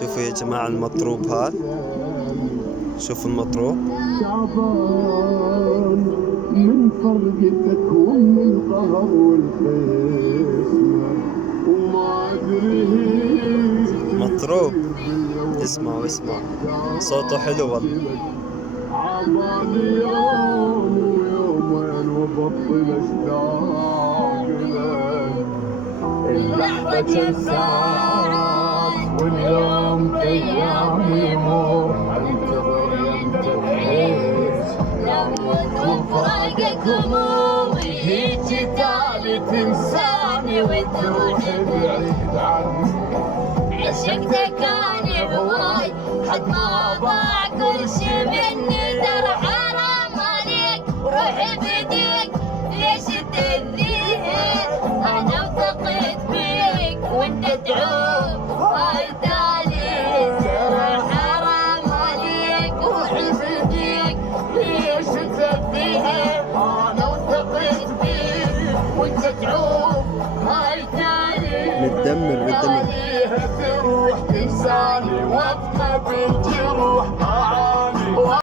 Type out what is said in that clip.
شوفوا يا جماعة المطروب هذا، شوفوا المطروب. تعبان من فرقتك ومن القهر والقسمة وما أدري مطروب، اسمعوا صوته حلو والله. عبالي يوم ويومين وبطل اشتاق لك، اللحظة كم ساعة واليوم ايام يمر، انتظر يمتى بحيث لما تفرقك همومي هيجي تالي تنساني وتروح بعيد عني. عشقتك انا هواي حد ما ضاع كل شي مني، ترى حرام عليك روحي بديك ليش تأذيك؟ انا وثقت بيك وانت تعوب هاي تالي، ترى حرام عليك روحي بديك ليش تأذيك؟ انا وثقت بيك وانت تعوب هاي تالي، متدمر تروح تنساني وابقى بالجروح.